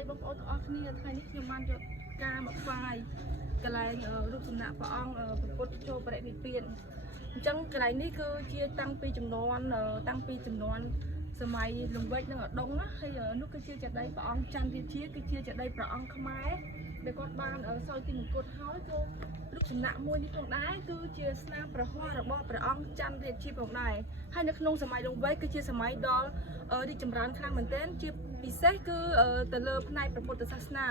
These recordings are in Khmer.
đây bông ôn ở kia thay nít nhiều man cho ca một vài cái này lúc chúng nạp vào ông một cho bạn bị tiền chẳng cái này ní cứ chia tăng pi chấm nón sớm mai lùng vết nó ở đông á hay ở lúc cái chia chặt đây vào ông chăn thì chia cái chia chặt đây vào ông không ai để con ban ở sau khi một cột hói cô lúc chúng nạp mua những con đá cứ chia snap và hoa rồi bỏ vào ông chăn thì chia vào này hay nó không sớm mai lùng vết cứ chia sớm mai đó đi chấm rán khang mình tên chia bị xét cứ từ lơ nàyประពុទ្ធសាសនា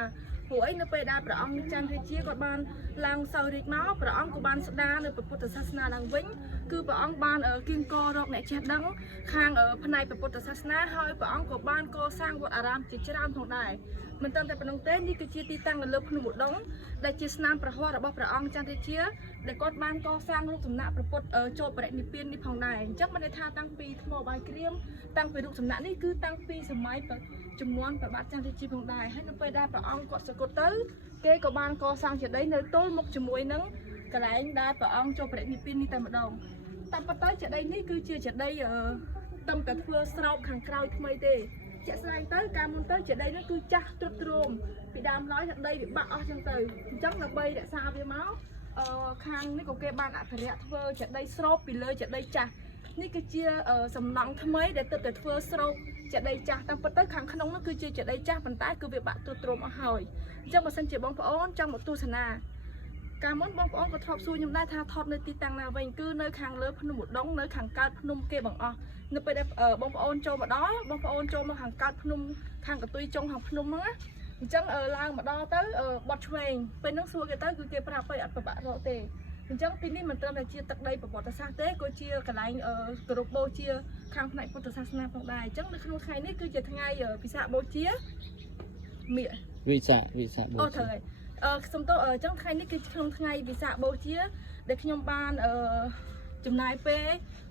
ព្រោះអីនៅពេលដែលព្រះអង្គច័ន្ទរាជាគាត់បានឡើងសោយរាជមកព្រះអង្គក៏បានស្ដារនៅព្រះពុទ្ធសាសនាឡើងវិញគឺព្រះអង្គបានគៀងករកអ្នកចេះដឹងខាងផ្នែកព្រះពុទ្ធសាសនាហើយព្រះអង្គក៏បានកសាងវត្តអារាមជាច្រើនផងដែរមិនត្រឹមតែប៉ុណ្ណឹងទេនេះគឺជាទីតាំងនៅលើភ្នំឧដុង្គដែលជាស្នាមព្រះហស្ថរបស់ព្រះអង្គច័ន្ទរាជាដែលគាត់បានកសាងរូបសំណាកព្រះពុទ្ធចូលបរិនិព្វាននេះផងដែរអញ្ចឹងបានន័យថាតាំងពីថ្មបាយក្រៀមតាំងពីរូបសំណាកនេះគឺតាំងពីសម័យចំនួនព្រះបាទច័ន្ទរាជាផងដែរហើយនៅពេលដែលព្រះអង្គគាត់សគត់ទៅគេក៏បានកសាងជាដីនៅទល់មុខជាមួយនឹងកន្លែងដែលព្រះអង្គចូលបរិនិព្វាននេះតែម្ដងតាមពិតទៅជាដីនេះគឺជាជាដីតំតែធ្វើស្រោបខាងក្រោយថ្មីទេជាក់ស្ដែងទៅការមុនទៅជាដីនេះគឺចាស់ទ្រុឌទ្រោមពីដើមឡើយដីវាបាក់អស់ចឹងទៅអញ្ចឹងដើម្បីរក្សាវាមកខាងនេះក៏គេបានអភិរក្សធ្វើជាដីស្រោបពីលើជាដីចាស់នេះគឺជាសំណង់ថ្មីដែលទើបតែធ្វើស្រោបជាដីចាស់តាមពិតទៅខាងក្នុងនោះគឺជាជាដីចាស់ប៉ុន្តែគឺវាបាក់ទ្រុឌទ្រោមអស់ហើយអញ្ចឹងបើសិនជាបងប្អូនចង់មកទស្សនាកាលមុនបងប្អូនក៏ធ្លាប់សួរខ្ញុំដែរថាថតនៅទីតាំងណាវិញគឺនៅខាងលើភ្នំឧដុង្គនៅខាងកើតភ្នំគេបងអស់នៅពេលដែលបងប្អូនចូលមកដល់បងប្អូនចូលមកខាងកើតភ្នំខាងកតុយចុងខាងភ្នំហ្នឹងណាអញ្ចឹងឡើងមកដល់ទៅបត់ឆ្វេងពេលហ្នឹងសួរគេទៅគឺគេប្រាប់ទៅអត់ពិបាករកទេអញ្ចឹងទីនេះមិនត្រឹមតែជាទឹកដីប្រវត្តិសាស្ត្រទេក៏ជាកន្លែងគោរពបូជាខាងផ្នែកពុទ្ធសាសនាផងដែរអញ្ចឹងនៅក្នុងថ្ងៃនេះគឺជាថ្ងៃពិសាខបូជាវិសាខបូជាអូត្រូវហើយខ្ញុំទៅអញ្ចឹងថ្ងៃនេះគឺក្នុងថ្ងៃវិសាខបូជាដែលខ្ញុំបានចំណាយពេល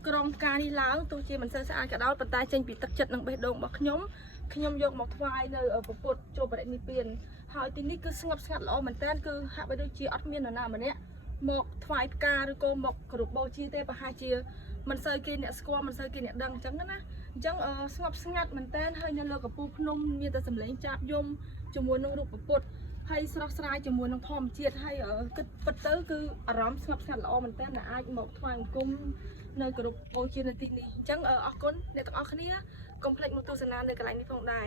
ក្រុមការនេះឡើងទោះជាមិនសូវស្អាតក៏ដោយប៉ុន្តែចេញពីទឹកចិត្តនិងបេះដូងរបស់ខ្ញុំយកមកថ្វាយនៅព្រះពុទ្ធចូលបរិនិព្វានហើយទីនេះគឺស្ងប់ស្ងាត់ល្អមែនតើគឺហាក់បីដូចជាអត់មាននរណាម្នាក់មកថ្វាយផ្កាឬក៏មកគោរពបូជាទេប្រហែលជាមិនសូវគេអ្នកស្គាល់មិនសូវគេអ្នកដឹងអញ្ចឹងណាអញ្ចឹងស្ងប់ស្ងាត់មែនតើហើយនៅលើកំពូលភ្នំមានតែសម្លេងចាបយំជាមួយនឹងរូបពុទ្ធហើយស្រស់ស្រាយជាមួយនឹងធម្មជាតិហើយគិតពិតទៅគឺអារម្មណ៍ស្ងប់ស្ងាត់ល្អមែនតើដែលអាចមកថ្វាយបង្គំនៅគោរពបូជានៅទីនេះអញ្ចឹងអរគុណអ្នកទាំងអស់គ្នាកុំភ្លេចមកទស្សនានៅកន្លែងនេះផងដែរ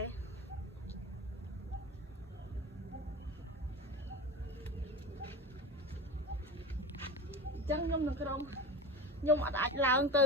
អញ្ចឹងខ្ញុំនឹងក្រុមខ្ញុំអត់អាចឡើងទៅ